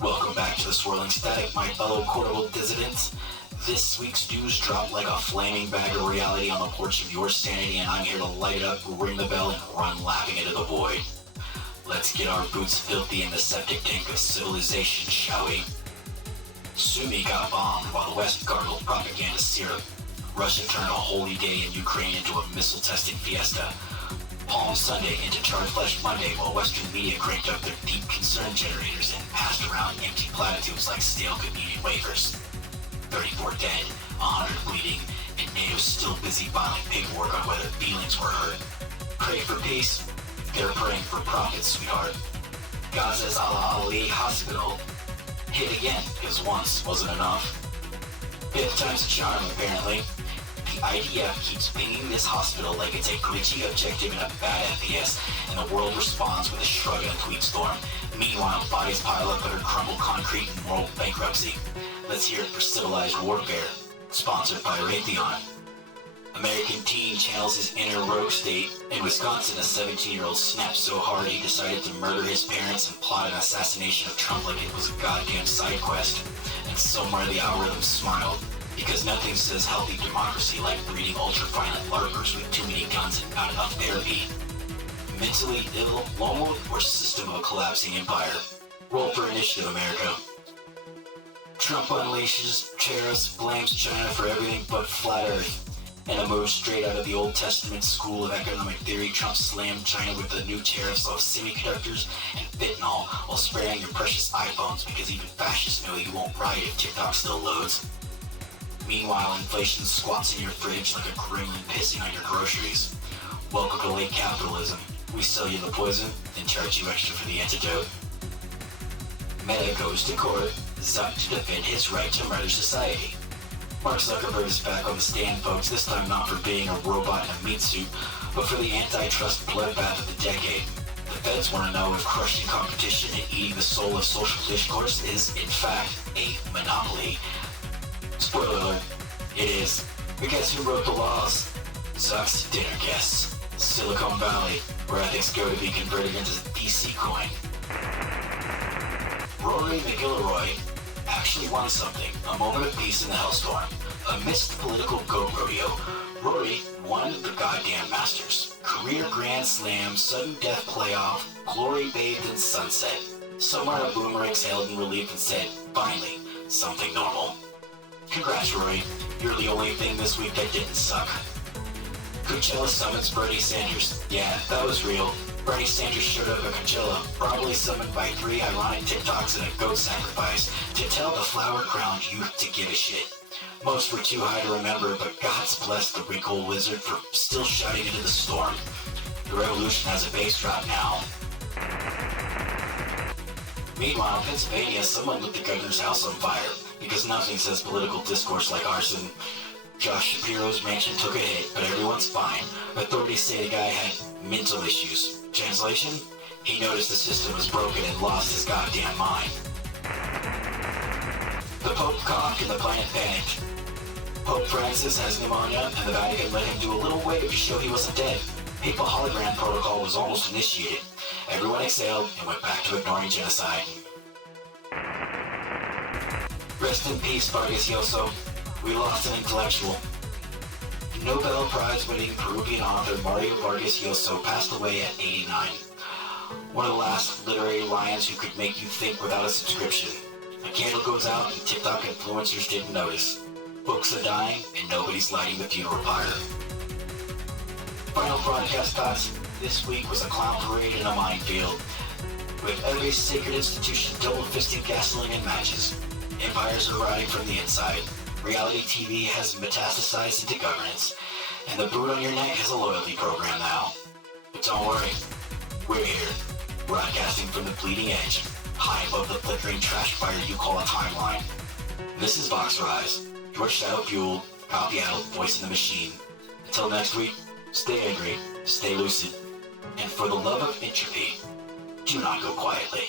Welcome back to the Swirling Static, my fellow quotable dissidents. This week's news dropped like a flaming bag of reality on the porch of your sanity, and I'm here to light it up, ring the bell, and run laughing into the void. Let's get our boots filthy in the septic tank of civilization, shall we? Sumy got bombed while the West gargled propaganda syrup. Russia turned a holy day in Ukraine into a missile-testing fiesta. Palm Sunday into Charred Flesh Monday while Western media cranked up their deep concern generators and passed around empty platitudes like stale convenient wafers. 34 dead, 100 bleeding, and NATO's still busy filing paperwork on whether feelings were hurt. Pray for peace? They're praying for profit, sweetheart. Gaza's Al-Ahli Hospital hit again, because once wasn't enough. Fifth time's a charm, apparently. The IDF keeps pinging this hospital like it's a glitchy objective in a bad FPS, and the world responds with a shrug and a tweet storm. Meanwhile, bodies pile up under crumbled concrete and moral bankruptcy. Let's hear it for civilized warfare. Sponsored by Raytheon. American teen channels his inner rogue state. In Wisconsin, a 17-year-old snapped so hard he decided to murder his parents and plot an assassination of Trump like it was a goddamn side quest. And somewhere the algorithm smiled. Because nothing says healthy democracy like breeding ultra-violent larpers with too many guns and not enough therapy. Mentally ill, lone wolf, or system of a collapsing empire? Roll for initiative, America. Trump unleashes tariffs, blames China for everything but flat Earth. In a move straight out of the Old Testament school of economic theory, Trump slammed China with the new tariffs of semiconductors and fentanyl while sparing your precious iPhones because even fascists know you won't ride if TikTok still loads. Meanwhile, inflation squats in your fridge like a gremlin pissing on your groceries. Welcome to late capitalism. We sell you the poison, then charge you extra for the antidote. Meta goes to court, Zuck to defend his right to murder society. Mark Zuckerberg is back on the stand, folks, this time not for being a robot in a meat suit, but for the antitrust bloodbath of the decade. The feds want to know if crushing competition and eating the soul of social discourse is, in fact, a monopoly. Spoiler alert, it is. But guess who wrote the laws? Zuck's dinner guests. Silicon Valley, where ethics go to be converted into DC coin. Rory McIlroy actually won something, a moment of peace in the hellstorm. Amidst the political goat rodeo, Rory won the goddamn Masters. Career Grand Slam, sudden death playoff, glory bathed in sunset. Somewhere a boomer exhaled in relief and said, finally, something normal. Congrats, Rory. You're the only thing this week that didn't suck. Coachella summons Bernie Sanders. Yeah, that was real. Bernie Sanders showed up at Coachella, probably summoned by 3 ironic TikToks and a goat sacrifice, to tell the flower-crowned youth to give a shit. Most were too high to remember, but God's bless the wrinkle wizard for still shouting into the storm. The revolution has a bass drop now. Meanwhile, in Pennsylvania, someone lit the governor's house on fire, because nothing says political discourse like arson. Josh Shapiro's mansion took a hit, but everyone's fine. Authorities say the guy had mental issues. Translation? He noticed the system was broken and lost his goddamn mind. The Pope coughed and the planet panicked. Pope Francis has pneumonia, and the Vatican let him do a little wave to show he wasn't dead. Papal hologram protocol was almost initiated. Everyone exhaled and went back to ignoring genocide. Rest in peace, Vargas Llosa. We lost an intellectual. Nobel Prize-winning Peruvian author Mario Vargas Llosa passed away at 89. One of the last literary lions who could make you think without a subscription. A candle goes out and TikTok influencers didn't notice. Books are dying and nobody's lighting the funeral pyre. Final broadcast thoughts. This week was a clown parade in a minefield. With every sacred institution double-fisting gasoline and matches. Empires are rotting from the inside. Reality TV has metastasized into governance. And the boot on your neck has a loyalty program now. But don't worry. We're here. Broadcasting from the bleeding edge. High above the flickering trash fire you call a timeline. This is Vox Ryze. Your shadow-fueled, copy-addled voice in the machine. Until next week, stay angry, stay lucid. And for the love of entropy, do not go quietly.